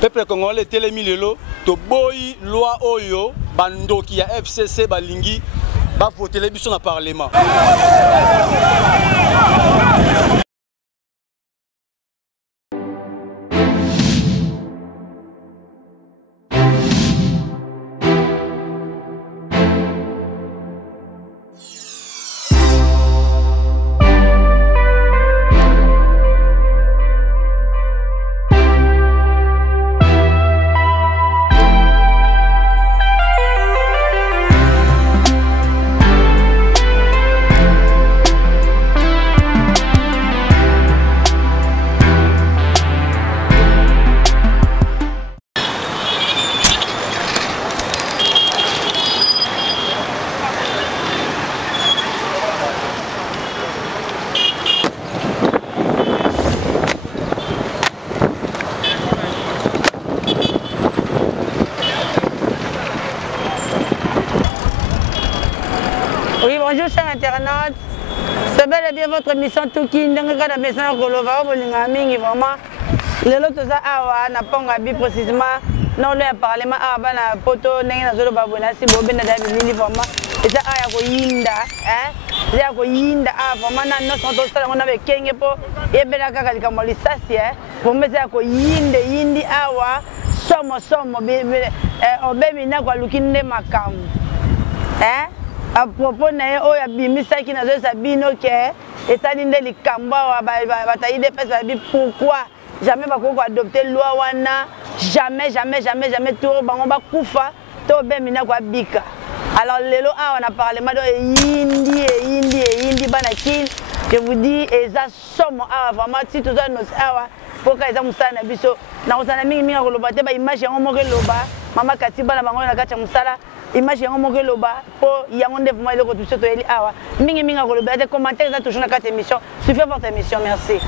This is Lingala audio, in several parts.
peuple congolais telemi lelo to boyi loi oyo bandoki ya FCC balingi ba voter les biso na parlement. Bonjour chers internautes, c'est bel et bien votre émission Tuki Ndengaka na Besana Kolova Bolinga mingi vraiment. Lelo toza awa na ponga bi précisément non le parlement awa na poto ndenge na zolo babona si bobe na dabi lili vraiment. Eza aya ko yinda ya ko yinda vraiment na no santo sala ngona be kenge po ebela kaka likambo lisasi pour meza ko yindi awa somo obemi na kwa lukinde makamu à propos na o ya bimisaki na zo sabino ke esali nde likambo wa batayi de pesa bi pourquoi jamais ba ko adopter loi wana jamais tout bango ba kufa to bemi na kwa bika. Alors lelo a on a parlé mado yindi bana kin je vous dis eza somo a vraiment si tout ça nos awa pour ka eza musana biso na usana mingi ko loba te ba image yango mo ke loba mama katiba na bango na kacha musala image yango mo ke loba po yango nde vraiment ile ko tout to eli awa mingi ko loba des commentaires dans toujours na carte émission suivez votre émission merci.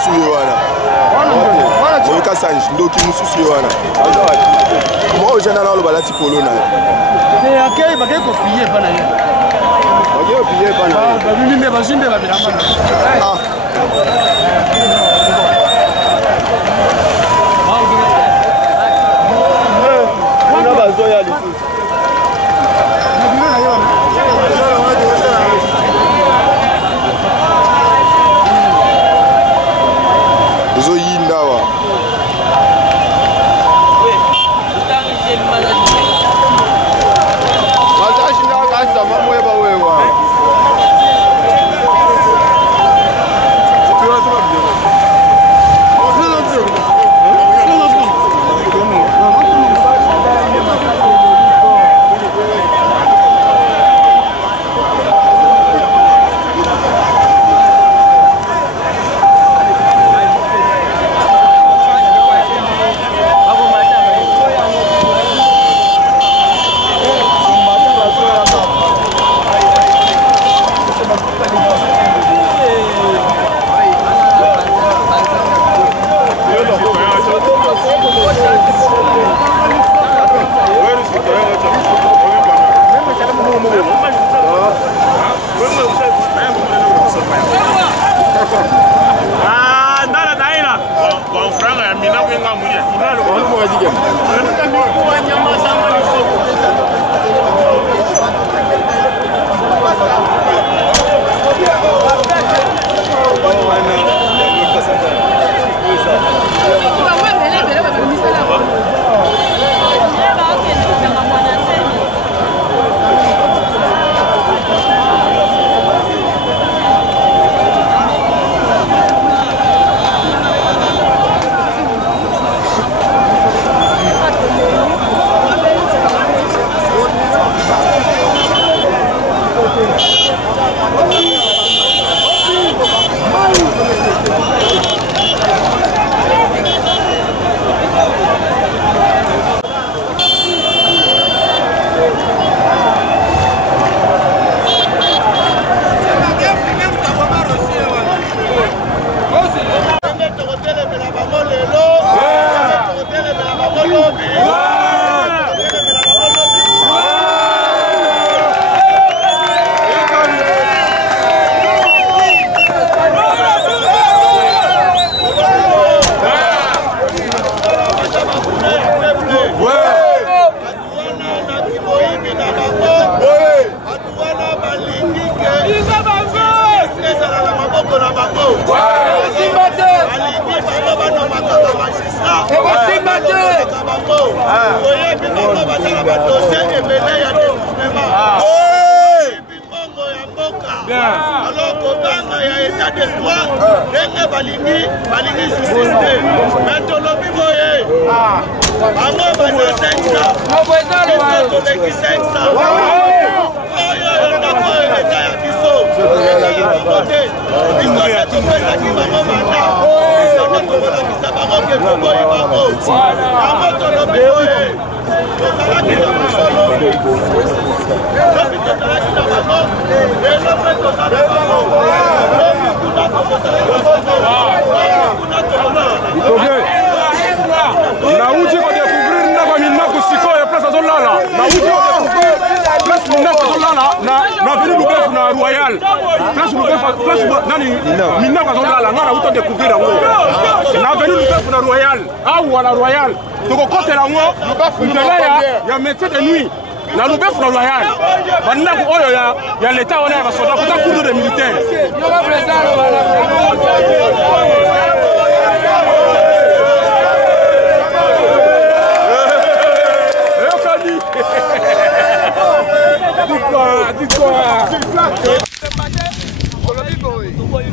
musuye wana. Moi Kassange ndoki musuye wana. Moi au général le balati polo na. Et akei ba ko pier pa na ye. Ba ko pier pa na. Ba bimbe ba zimbe ba bilamba. Ah. On a besoin ya lisu. Zo yindawa. Masashi na kasa mamwe ba wewa.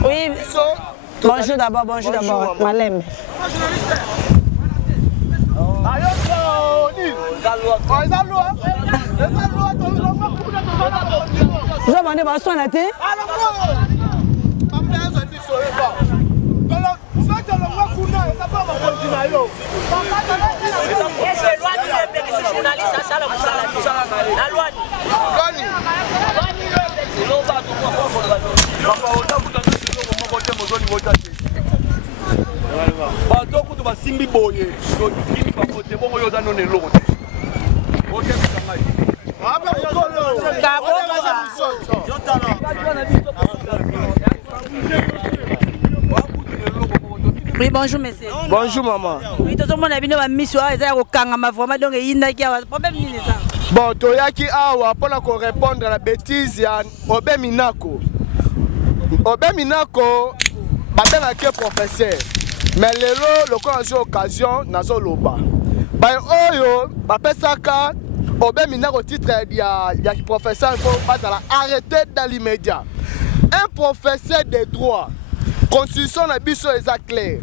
Oui, bonjour d'abord, Malem. Vous avez demandé ma soin à thé? basimbi boye tokimi bakote bongo yo dano neloko te Oui, bonjour monsieur. Bonjour maman. Oui, tout le monde a bien mission à essayer de kangama vraiment donc il y a un problème ni ça. Bon, toyaki awa pour répondre à la bêtise ya Obé Minako. Obé Minako babela ke professeur. Mais lelo lokola zo occasion nazo loba. Ba oyo bapesaka Obé Minako titre ya professeur faut pas arrêter dans l'immédiat. Un professeur de droit. Constitution na biso est clair.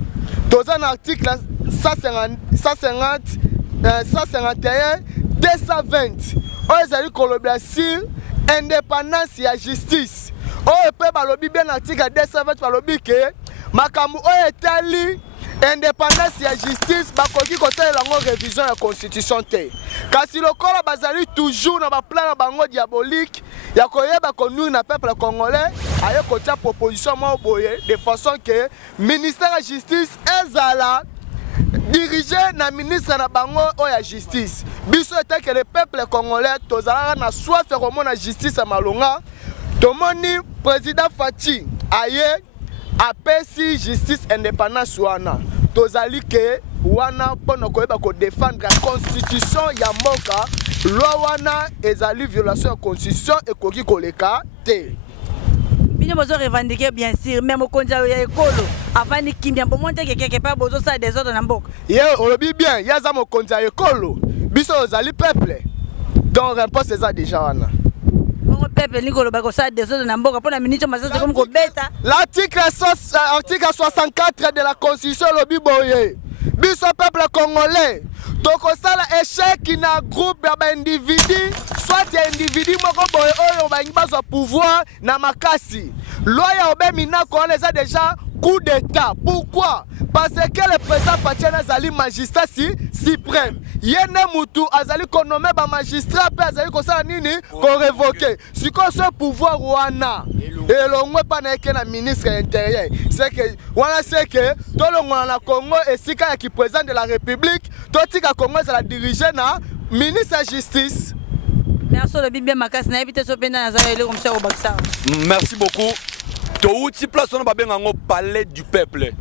Dans un article 151 220 oyo kolobela sur indépendance ya justice. Oyo pe balobi bien article 220 balobi ke makambo oyo etali indépendance ya justice bakoki kotalela ngo révision ya constitution te. Kasi lokola bazali toujours na ba plan na bango diabolique ya koyeba konnu na peuple congolais aye kotia proposition mo boye de façon que ministère de justice ezala dirigé na ministre na bango oya justice. Biso était que le peuple congolais tozala na soif de justice à Malonga. Tomoni président Fachi aye apesi justice indépendance wana. Tozali ke wana pono koyeba ko défendre la constitution ya mboka. Loi wana ezali violation de constitution et koki koleka te. Bino bozo revendiquer bien sûr même au konja ya ekolo avant ni kimbia pour monter que quelque part bozo ça des autres na mboka. Ye olobi bien yaza mo konja ekolo. Biso ozali peuple. Donc réponse eza déjà wana. Bon peuple ni koloba ko ça des autres na mboka pour na ministre masasa comme ko beta. L'article 64 de la constitution lobi boye. Biso peuple congolais. Donc ça la échec na groupe ya ba individu soit ya individu moko boye oyo ba ngibazo pouvoir na makasi. Loi ya Obé Minako on les a déjà coup d'état. Pourquoi? Parce que le président Fatiana Zali magistrat suprême. Yene mutu azali konomé ba magistrat pe azali ko sala nini ko révoquer. Si ko ce pouvoir wana et l'ongwe pas na ministre intérieur. C'est que voilà c'est que tout le monde na Congo et sika qui président de la République, tout tika Congo ça la diriger na ministre de justice. Merci le bien makas na éviter so pena na zali comme ça au Baksa. Merci beaucoup. To outi place on ba benga palais du peuple.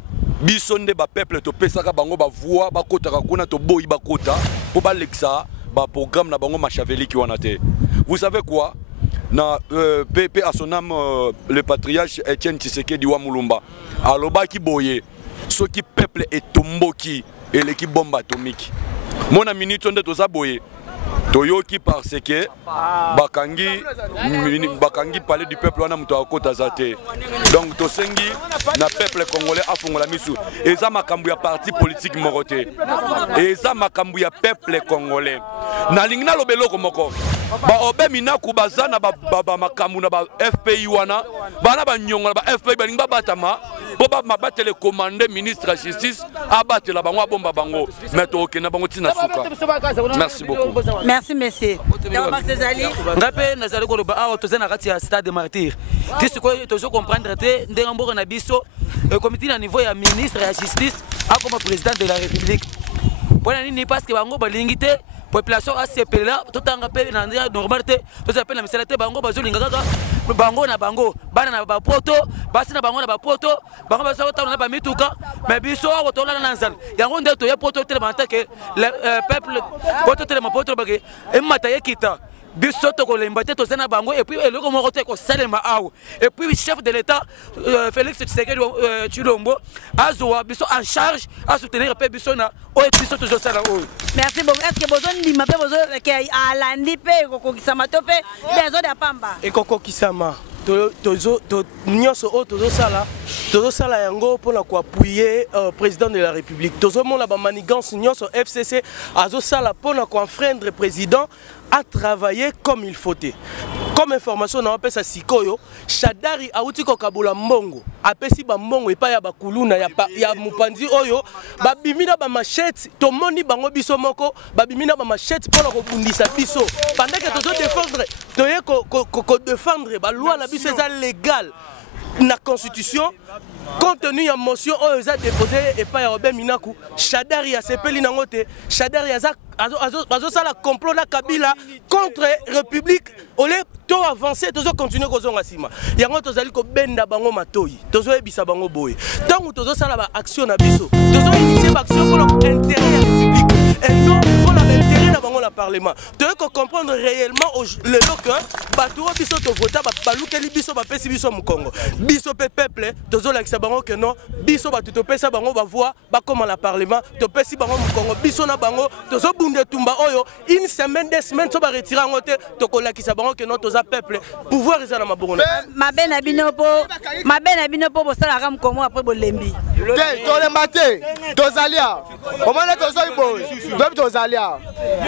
Bisonde ba peuple to pesaka bango ba voix ba kota kuna to boyi ba kota po ba lexa ba programme na bango machaveli ki wana te. Vous savez quoi? Na PP à son âme le patriarche Etienne Tshisekedi wa Mulumba. Aloba ki boye ce qui peuple est tomboki et l'équipe bombe atomique. Mon ami minute onde to za boye. Toyoki parce que bakangi parler du peuple wana muto akota zate. Donc to sengi na peuple congolais afongola misu. Eza makambu ya parti politique morote. Eza makambu ya peuple congolais. Na lingna lobeloko moko. Ba Obé Minako bazana ba makambu na ba FPI wana. Bana ba nyonga ba FPI ba lingba batama. Boba mabate le commandé ministre de justice abattre la bango bomba bango. Mais to okena bango tina suka. Merci beaucoup. Merci monsieur. Ngape nazali ko loba awa tozana kati ya stade martyr. Qu'est-ce que tozo comprendre te ndengambo na biso comité na niveau ya ministre de la justice a comme président de la République. Bona nini parce que bango balingi te population a sepela totanga pe na ndia normalité to appelle la misalate bango bazolinga kaka bango na bango bana na ba poto basi na bango na ba poto bango baso ta na ba mituka mais biso a tola na nzal yango ndio to ya poto tellement que le peuple poto tellement poto bage e mata yekita biso to ko lembate to zana bango et puis eloko moko te ko salema awo et puis chef de l'état Félix Tshisekedi Tshilombo azoa biso en charge à soutenir pe biso na o biso to sala o. Merci beaucoup. Est-ce que besoin de ma pe besoin que alandi pe ko kisama to pe besoin de pamba et koko kisama tozo nyonso o tozo sala yango pour appuyer président de la République tozo mona ba manigance nyonso FCC azo sala pour enfreindre président à travailler comme il faut. Comme information na pesa sikoyo Shadari auti ko kabula mbongo apesi ba mbongo epa ya bakuluna ya mupanzi oyo babimina ba machette to moni bango biso moko babimina ba machette pour ko bundisa biso pendant que tozo défendre toye ko défendre ba loi na biso eza légal na constitution compte tenu ya motion oyo eza déposé epai ya Robert Minaku, Shadari asepeli nango te, Shadari azosala complot na Kabila contre République ole to avancer tozo continuer kozonga sima. Yango tozali ko benda bango matoyi, tozo ebisa bango boye. Tango tozo sala ba action na biso, tozo initier ba action pour l'intérêt ya République et non pour l'intérêt na bango la parlement. Tu veux comprendre réellement le que bato biso to vota ba balukeli biso ba pesi biso mukongo. Biso peuple tozo lakisa bango que non, biso ba to pesa bango ba voix ba comme la parlement, to pesi bango mukongo, biso na bango tozo bunde tumba oyo une semaine deux semaines to ba retirer ngote to kolakisa bango que non toza peuple pouvoir eza na mabongo. Mabena bino po bosala ram komo après bolembi. Te to le matin tozalia. Au moment tozo ibo, donc tozalia.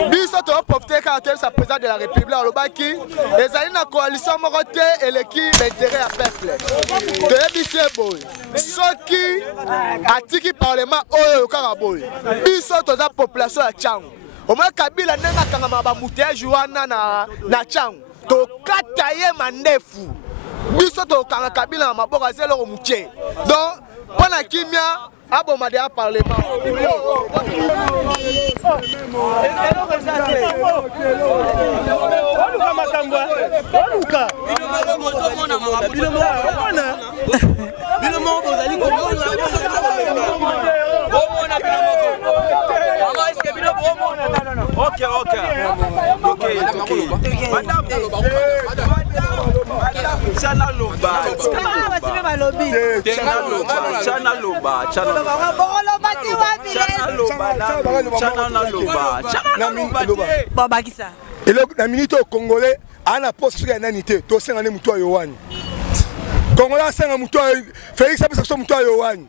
Biso to profiter quand sa président de la République alobaki ezali na coalition moko te eleki l'intérêt ya peuple. To biso boy. Soki atiki parlement oyo kaka boy. Biso toza population ya Tchango. Au moins Kabila nanga kangama ba muteju wana na Tchango. To kata ye mandefu. Biso to kanga Kabila na maboka zelo ko muche. Donc pendant kimia aboma de parlement. La minute au Congolais a un poste sur la nanité, tout ça en est mouton Yohan. Congolais a un mouton Félix a son mouton Yohan.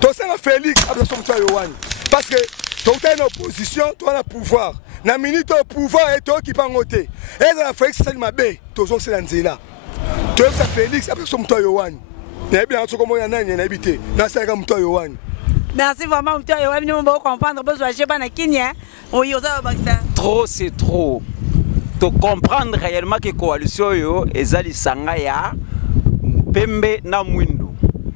Tout ça Félix a son mouton Yohan. Parce que tu as une opposition, tu as un pouvoir. La minute au pouvoir est toi qui pas noté. Et la Félix c'est ma baie, tu as c'est l'anzela. Tu as Félix a son mouton Yohan. Mais bien, tu comprends, il y a un habité. Dans ce cas, mouton Yohan. Merci vraiment, nous devons comprendre. Trop, c'est trop. De comprendre réellement que la coalition est allée sangaya, Pembe na Mwindo,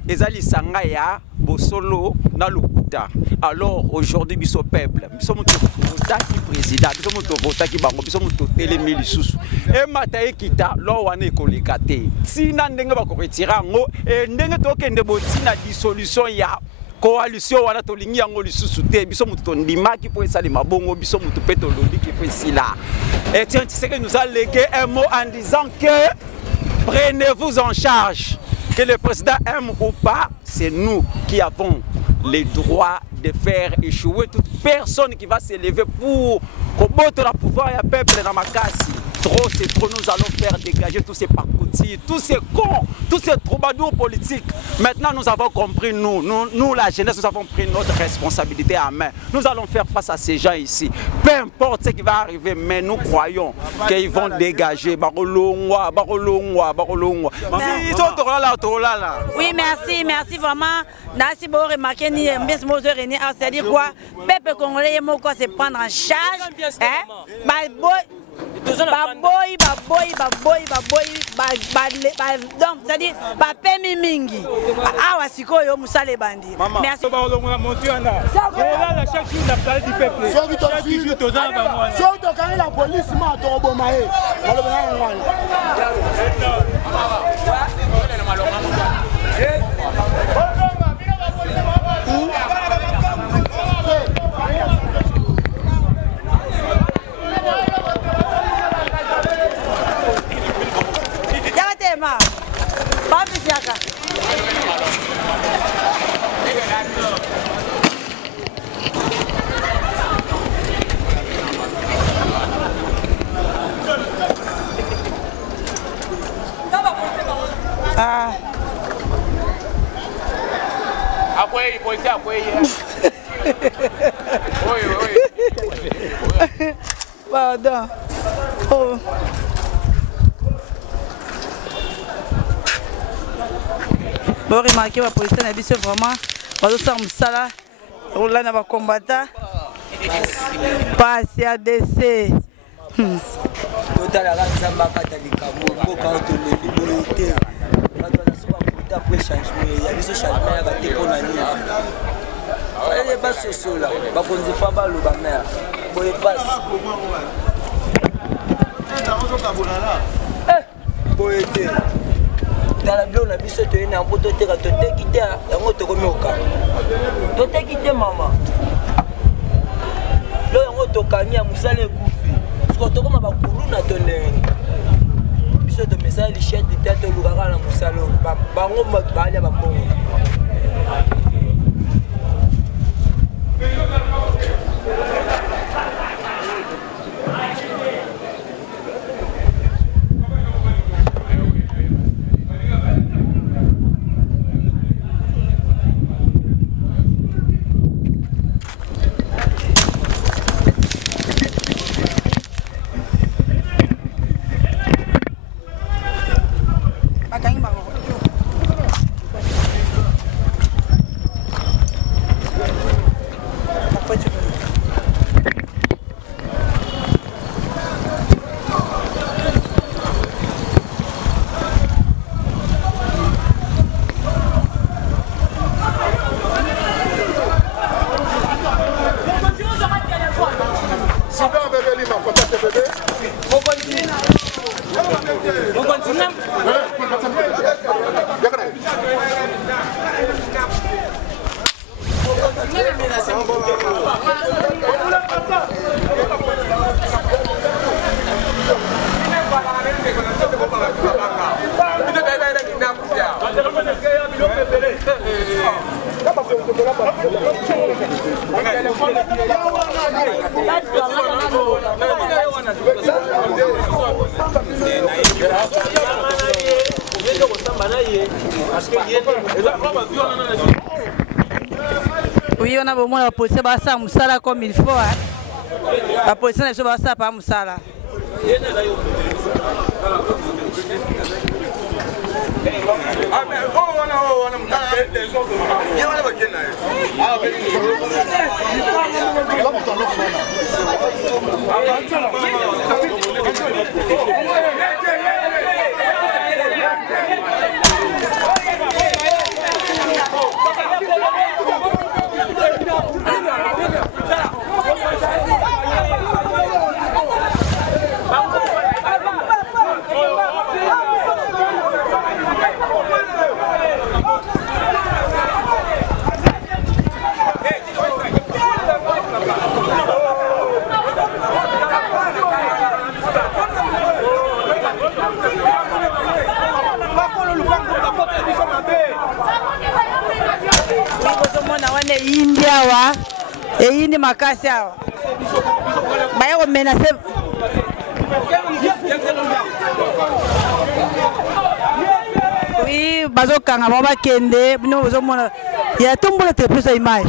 est allée sangaya, Bosolo na Lukuta. Alors aujourd'hui, nous sommes peuple, nous sommes vota qui président, nous sommes vota qui bango, nous sommes télémi lisusu. Et mataye kita, lo wane kolekate. Si na ndenge ba ko retira ngo, et ndenge to kende botina dissolution ya coalition wana to lingi yango lisusu te, biso mutu to ndimaki po esali mabongo, biso mutu peto loli qui fait si là. Et tiens, tu sais que nous a légué un mot en disant que prenez-vous en charge. Que le président aime ou pas, c'est nous qui avons les droits de faire échouer toute personne qui va s'élever pour combattre le pouvoir et le peuple dans ma casse. Trop, c'est trop, nous allons faire dégager tous ces parcoutis, tous ces cons, tous ces troubadours politiques. Maintenant, nous avons compris, nous, la jeunesse, nous avons pris notre responsabilité en main. Nous allons faire face à ces gens ici. Peu importe ce qui va arriver, mais nous croyons qu'ils vont dégager. Oui, merci vraiment. Merci pour remarquer, c'est-à-dire quoi? Peuple congolais, c'est prendre en charge. Donc c'est-à-dire bapemi mingi awa sikoyo musale bandi. Merci. La police m'a Pardon. Oh. Bon, remarquez, la police n'a pas vraiment. On va faire ça. On va combattre. Passe à DC. ata po changement ya biso changement ya bate mpona nini fallait basosola bakonzi fa baloba mare boye pasi boye te tala biloko na biso toyei na mpo toteka toteki te yango tokomi okanga toteki te mama lo yango tokangi ya mosala ekufi siko tokoma bakulu na to ndenge biso tomesala lichete te tolukaka na mosala bango balia bambongo Oui, on a vraiment la police basa musala comme il faut. La police ne se basa pas musala. Et il m'a cassé. Oui, bazo kanga mama kende, nous bazo mona. Il y a tout le monde qui plus image.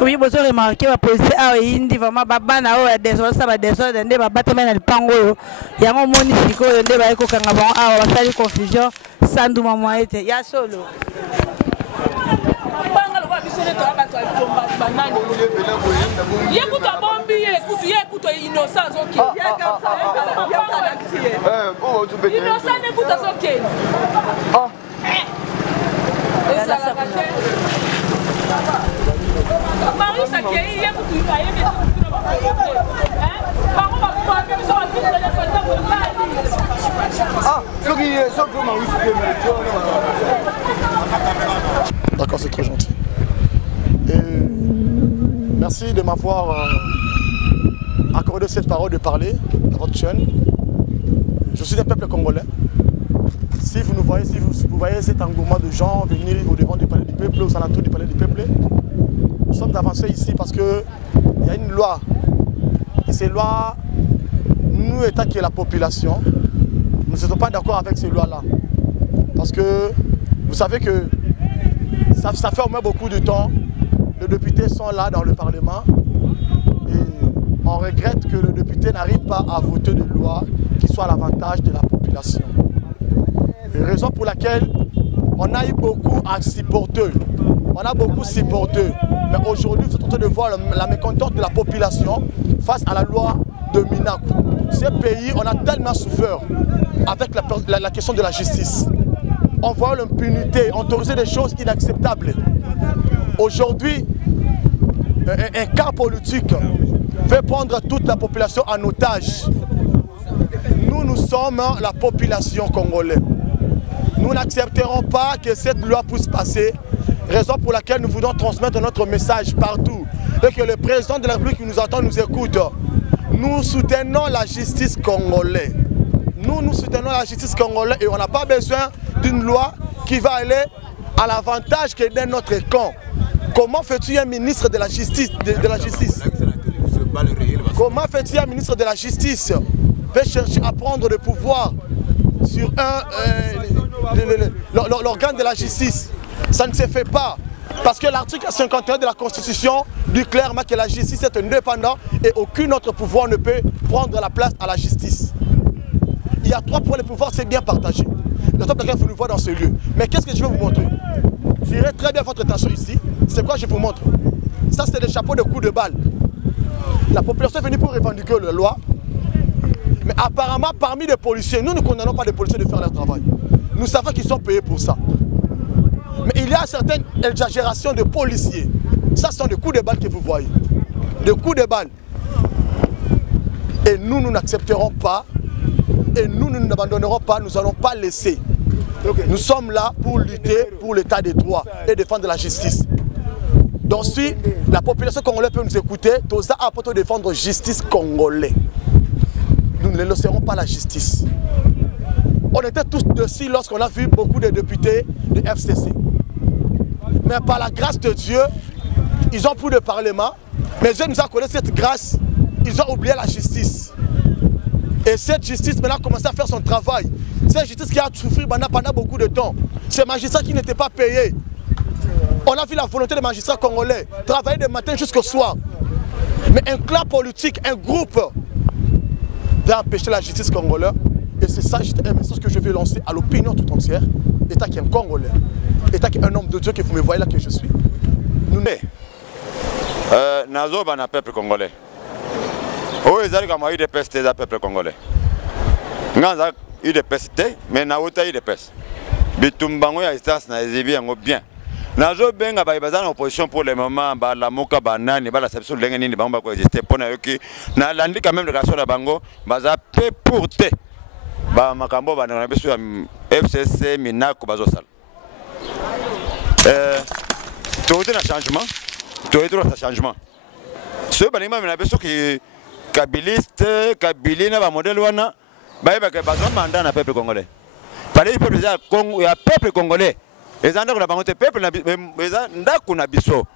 Oui, vous avez remarqué la police a indi vraiment babana o des ça va des ordres ndé babatema na lipango yango moni siko ndé ba eko kanga bon a basali confusion sandu mama ete ya solo banga lo ba bisone to abato tomba banani yekuta bombi yekuta innocence OK bon tu peux innocent écoute OK ah D'accord, c'est très gentil. Et merci de m'avoir accordé cette parole de parler à votre chaîne. Je suis un peuple congolais. Si vous nous voyez, si vous voyez cet engouement de gens venir au devant du palais du peuple, aux alentours du palais du peuple, nous sommes avancés ici parce qu'il y a une loi. Et ces lois, nous, État qui est la population, nous ne sommes pas d'accord avec ces lois-là. Parce que vous savez que ça fait au moins beaucoup de temps, les députés sont là dans le Parlement et on regrette que le député n'arrive pas à voter des lois qui soient à l'avantage de la population. Et raison pour laquelle on a eu beaucoup à supporter. On a beaucoup supporté. Mais aujourd'hui, vous êtes en train de voir la mécontente de la population face à la loi de Minaku. Ces pays, on a tellement souffert avec la question de la justice. On voit l'impunité, on autorisait des choses inacceptables. Aujourd'hui, un cas politique veut prendre toute la population en otage. Nous sommes la population congolaise. Nous n'accepterons pas que cette loi puisse passer, raison pour laquelle nous voulons transmettre notre message partout et que le président de la République qui nous entend nous écoute. Nous soutenons la justice congolaise. Nous soutenons la justice congolaise et on n'a pas besoin d'une loi qui va aller à l'avantage que d'un autre camp. Comment fais-tu un ministre de la justice, Comment fais-tu un ministre de la justice peut chercher à prendre le pouvoir sur l'organe de la justice? Ça ne se fait pas. Parce que l'article 51 de la Constitution dit clairement que la justice est indépendante et aucun autre pouvoir ne peut prendre la place à la justice. Il y a 3 points de pouvoir, c'est bien partagé. Le temps pour lequel vous nous voyez dans ce lieu. Mais qu'est-ce que je vais vous montrer? Tirez très bien votre attention ici. C'est quoi je vous montre? Ça, c'est des chapeaux de coups de balle. La population est venue pour revendiquer la loi. Mais apparemment, parmi les policiers, nous ne condamnons pas les policiers de faire leur travail. Nous savons qu'ils sont payés pour ça. Mais il y a certaines exagérations de policiers. Ça, ce sont des coups de balle que vous voyez. Des coups de balle. Et nous n'accepterons pas. Et nous n'abandonnerons pas. Nous n'allons pas laisser. Nous sommes là pour lutter pour l'état des droits et défendre la justice. Donc si la population congolaise peut nous écouter, tout ça a pour défendre la justice congolaise. Nous ne laisserons pas la justice. On était tous dessus lorsqu'on a vu beaucoup de députés de FCC. Mais par la grâce de Dieu, ils ont pris le Parlement. Mais Dieu nous a accordé cette grâce. Ils ont oublié la justice. Et cette justice maintenant a commencé à faire son travail. Cette justice qui a souffert pendant beaucoup de temps. Ces magistrats qui n'étaient pas payés. On a vu la volonté des magistrats congolais travailler du matin jusqu'au soir. Mais un clan politique, un groupe va empêcher la justice congolaise. Et c'est ça un message que je vais lancer à l'opinion tout entière. État qui est un Congolais, État qui est un homme de Dieu que vous me voyez là que je suis. Nous Nazo bana peuple congolais. Oh, ils arrivent à eu des pestes des peuple congolais. Nganza eu des pestes, mais Naouta eu des pestes. Bitumbango ya instance na ezibi yango bien. Nazo benga ba bazana en opposition pour le moment ba la moka banani ba la sepso lenge nini bango ba ko exister pona yoki na landi quand même de relation na bango baza pe pour te. Ba makambo ba na biso ya FCC Minaku bazo sala. Tout est un changement. Tout est un changement. Ce balima na biso ki kabiliste, kabilina ba modèle wana ba ba bazon mandat na peuple congolais. Parler du peuple Congo, il y a peuple congolais. Les gens qui ont peuple na biso.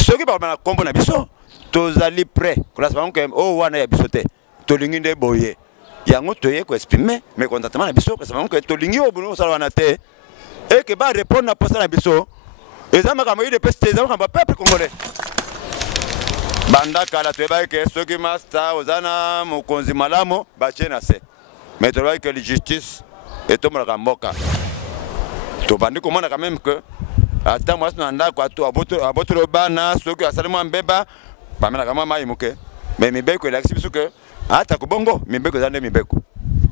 Ceux qui parlent de combo na biso, tous allés prêts. Quand ça que oh wana ya bisote, to lingi de boye. Yango toye ko exprimer mais contentement na biso parce que to lingi obuno salwana te et que ba répondre na poste na biso. Les gens qui ont de peste, les gens qui ont peuple congolais. Banda kala to ba que ceux qui master ozana mokonzi malamo ba chena se. Mais to ba que la justice et tout le monde tu bandit comment quand même que attends moi c'est un quoi tu aboto le bana ceux qui a seulement beba pas même comment mai muke mais mi beko la parce que ata ko bongo mi beko zande mi beko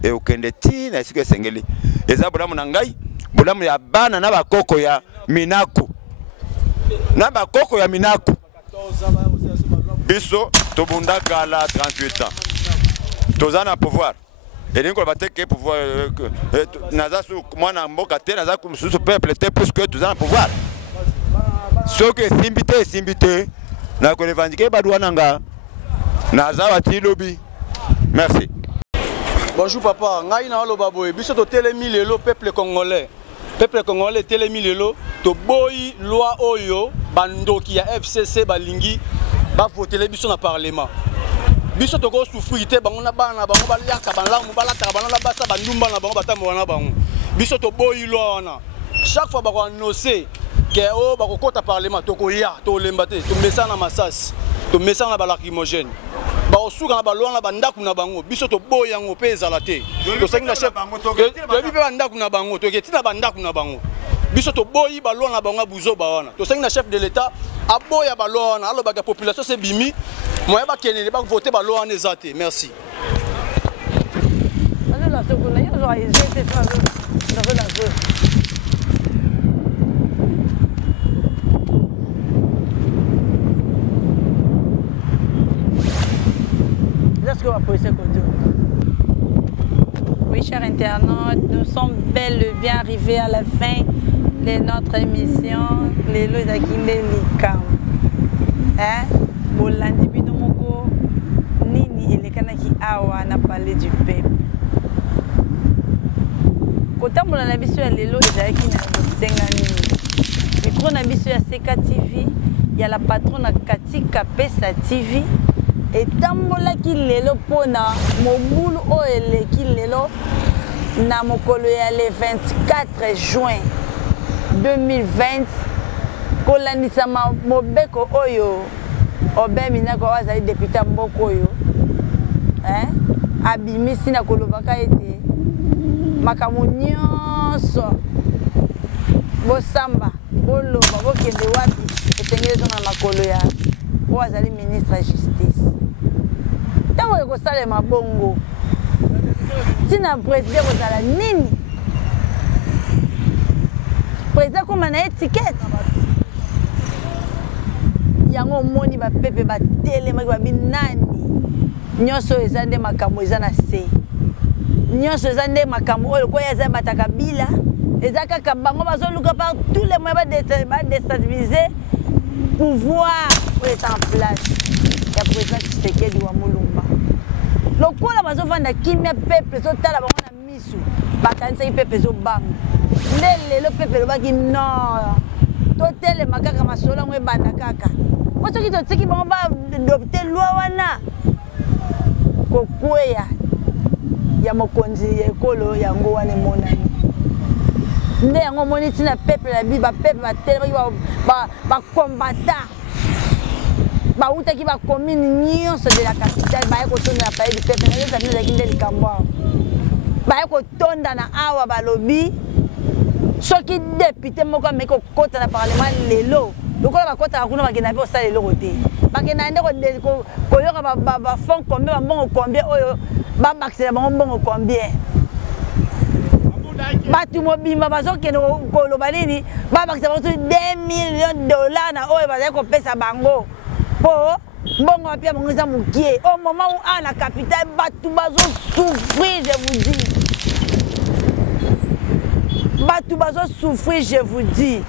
et okende ti na sike sengeli eza bolamu na ngai bolamu ya bana na bakoko ya Minaku na bakoko ya Minaku biso to bunda kala 38 ans tozana pouvoir. Et nous avons que pouvoir, moi, mboka te, naza sous peuple te plus que tous en pouvoir. Ce que simbité, na ko revendiquer badouananga, naza wati lobby. Merci. Bonjour papa, ngai na loba boy, biso to telemi le peuple congolais. peuple congolais telemi lelo to boyi loi oyo bandoki ya FCC balingi ba voter biso na parlement biso to ko souffrir te bango na bana bango ba yaka banlamu balata bana la basa bandumba na bango batambo na bango biso to boyi loi wana chaque fois ba ko annoncer que o ba ko kota parlement to ko ya to lembate to mesa na masasi to mesa na balacrimogène ba osuka na balwa na bandaku na bango biso to boyi yango pe ezala te to sengi na chef to bi pe bandaku na bango to ketina bandaku na bango biso to boyi balwa na bango buzo ba wana to sengi na chef de l'état aboya balwa wana alo ba population se bimi moya ba kenene ba voter balwa wana ezate merci la seconde ils ont été oui, chers internautes, nous sommes bel et bien arrivés à la fin de notre émission. Les lois d'Akinde Likam. Hein? Bolandi Binomoko, Nini et les Kanaki Awa n'a parlé du peuple. Quand on a vu sur les lois d'Akinde Likam, micro na biso ya CK TV, il y a la patronne Kati Kapesa TV. Et tambola ki lelo pona mobulu o ele ki lelo na mokolo ya le 24 juin 2020 kolandisa mobeko oyo obemina ko azali député mboko oyo abimisi na kolobaka ete makambo nyonso bosamba boloba bokende wapi etengelezo na makolo ya o azali ministre ya justice tango ekosalema bongo tina président kozala nini président koma na étiquette yango omoni bapepe batelemaki babi nani nyonso eza nde makambo eza na se nyonso eza nde makambo oyo koya eza bataka bila eza kaka bango bazoluka par tous les moyens badestabiliser pouvoir oyo eza en place ya président Tshisekedi wa Mulumba lokola bazovanda kimia peuple ezotala bango na misu bakanisaki peuple ezobanga nde lelo peuple elobaki non totelema kaka masolo yango ebanda kaka po soki totiki bango baadopte loi wana kokweya ya mokonzi ya ekolo yango wana emonani nde yango omoni ntina peuple na bi bapeple batelemaki bacombatant bautaki bacommune nyonso de la capitale baye kotonda na palais du peuple nayosa ezalaki nde likambo awa baye kotonda na awa balobi soki député moko ameki kokota na parlement lelo lokola bakotaka kuna bakenda mpe kosala eloko te bakenda nde koyoka bafond combien bambongo combien oyo babakisela bango mbongo combien bato mobimba bazokende koloba nini babakisa bango 2 millions de dollars na oyo bazali kopesa bango po mbongo mapia bango eza mokie au moment où a na capitale bato bazosouffrir je vous dis bato bazosouffrir je vous dis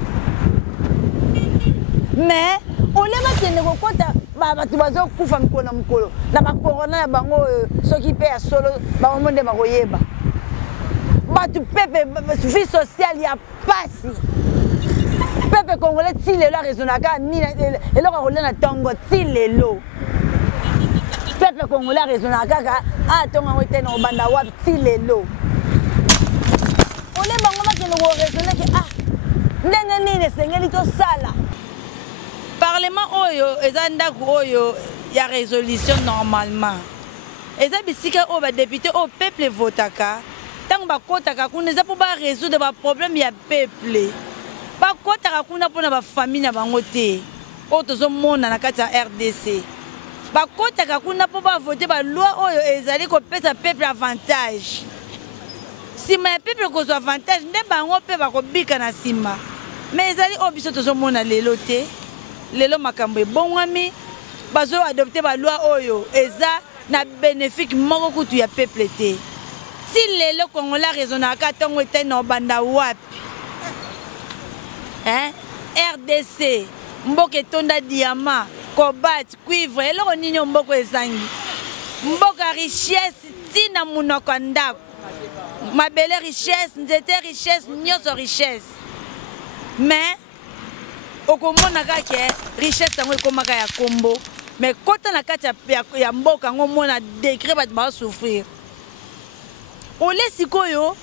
mais ole bakende kokota bato bazokufa mikolo na mokolo na bakorona na bango soki mpe ya solo bango nde bakoyeba bato pepe vie sociale ya pasi pepe congolais ti lelo arezonaka nini eloko akolia na ntongo ti lelo pepe congolais arezonaka kaka ntongo yango ete na kobanda wapi ti lelo ole bango bakende korezoneke ndenge nini esengeli tosala parlement oyo eza ndako oyo ya résolution normalement eza bisika oyo badepute oyo peuple votaka ntango bakotaka kuna eza mpo barésoudre baproblème ya peuple bakotaka kuna mpona bafamille na bango te oyo tozomona na kati ya RDC bakotaka kuna mpo bavote baloi oyo ezali kopesa peuple avantage nsima ya peuple kozwa avantage nde bango mpe bakobika na nsima mais ezali oyo biso tozomona lelo te lelo makambo ebongwami bazoadopte baloi oyo eza na bénéfique moko kutu ya peuple te si lelo congolais arezonaka ntongo ete na obanda wapi RDC mboka etonda diamant cobalt cuivre eloko nini mboka ezangi mboka richesse ntina munoko ya ndako ma belle richesse, nzete richesse, nyonso richesse. Mais okomona kaka richesse tango ekomaka ya kombo. Mais kota na kati ya mboka ngo mona décret ba ba souffrir. Ole sikoyo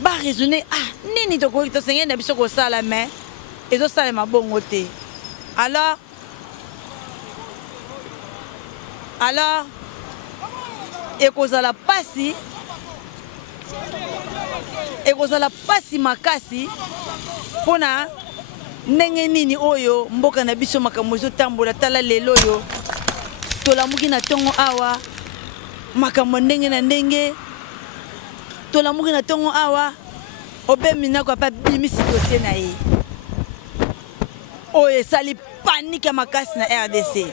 ba raisonner nini to ko to sengé na biso ko sala mais ezo sala mabongo te. Alors ekozala pasi makasi pona ndenge nini oyo mboka na biso makambo ezotambola tala lelo oyo tolamuki na ntongo awa makambo ndenge na ndenge tolamuki na ntongo awa obeminako apa bimisi dossier na ye oyo esali panike makasi na RDC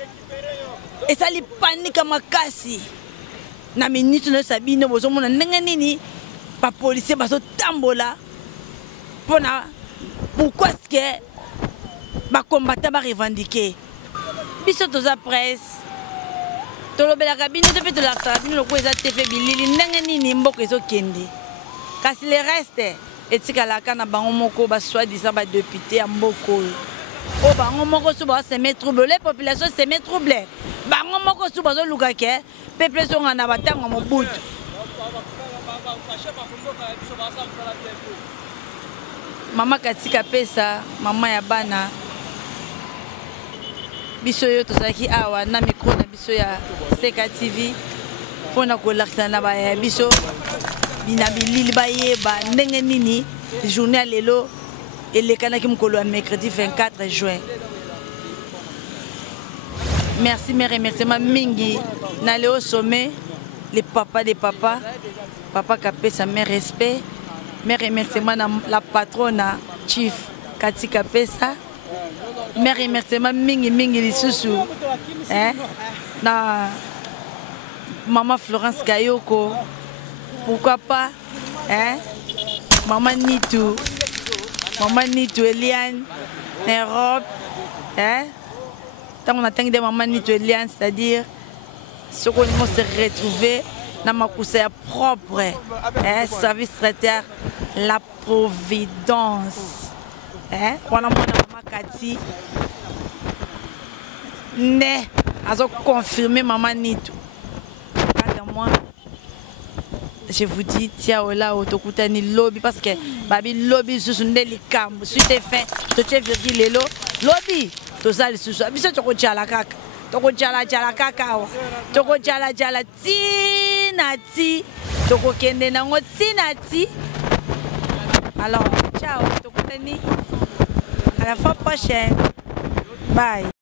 esali panike makasi na minute no sabine bozomona ndenge nini ba policier bazotambola pona pourquoi est-ce que ba combattant ba revendiquer biso toza presse tolobelaka bino te pe tolakisaka bino lokola eza te pe bilili ndenge nini mboka ezokende kasi le reste etikalaka na bango moko basoi-disant badepute ya mboka oyo o bango moko so baseme trouble les populations seme trouble bango moko so bazoluka ke peuple songa na batango mobutu mama katika pesa mama ya bana biso yo tozalaki awa na micro na biso ya Seka TV pona kolakisa na baya biso bina bilili bayeba ndenge nini journée ya lelo elekanaki mokolo ya mercredi 24 juin. Merci, mes remerciements mingi na leo sommet les papas des papas papa Kapesa mes respects mes remerciements na la patronne Chief Kati Kapesa mes remerciements mingi lisusu na maman Florence Kayoko pourquoi pas maman Nitu Eliane Europe tant on attend des maman Nitu Eliane c'est-à-dire ce qu'on se retrouver dans ma couche propre service traiteur la providence on a mon maman Kati ne a confirmé maman Nitu moi je vous dis tiens là autokutani lobby parce que babi lobby sous ndeli kambo si t'es fait to chef virgule lelo lobby to sali sous biso to ko chala kaka to ko chala kaka wa to ko chala tinati to ko kende nango tinati alors ciao autokutani à la fois prochaine bye.